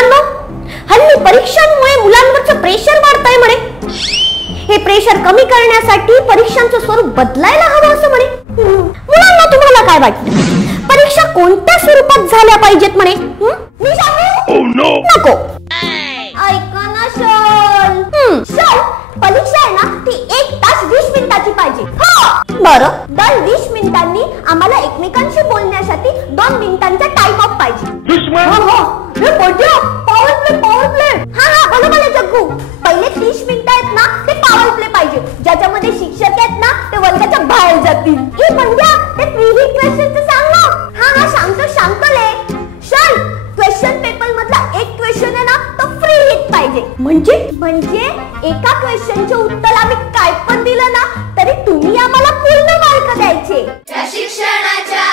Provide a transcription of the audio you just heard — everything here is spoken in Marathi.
मुलांना, हल्ली परीक्षांमुळे मुलांवरचं प्रेशर वाढतंय म्हणे. हे प्रेशर कमी करण्यासाठी परीक्षांचं स्वरूप बदलायला हवं असं म्हणे. मुलांना तुम्हाला काय वाटतं, परीक्षा कोणत्या स्वरूपात झाल्या पाहिजेत म्हणे? मी सांगू? नको. ऐका ना शल. परीक्षा आहे ना ती 1 तास 20 मिनिटाची पाहिजे. बरं, दर 20 मिनिटांनी आम्हाला एकमेकांशी बोलण्यासाठी 2 मिनिटांचा टाइम ऑफ पाहिजे. भले जग्गू, पहिले 30 मिनिटं आहेत ना ते पॉवर प्ले पाहिजे, ज्याच्यामध्ये शिक्षक आहेत ना ते वर्गाच्या बाहेर जातील. हे म्हणजे ते प्रीव्हियस क्वेश्चनचं सांग ना. सांगतो ले. चल, क्वेश्चन पेपर मधला एक क्वेश्चन आहे ना तो फ्री हिट पाहिजे. म्हणजे एका क्वेश्चनचे उत्तर आम्ही काय पण दिलं ना तरी तुम्ही आम्हाला पूर्ण मार्क द्यायचे. शिक्षणाच्या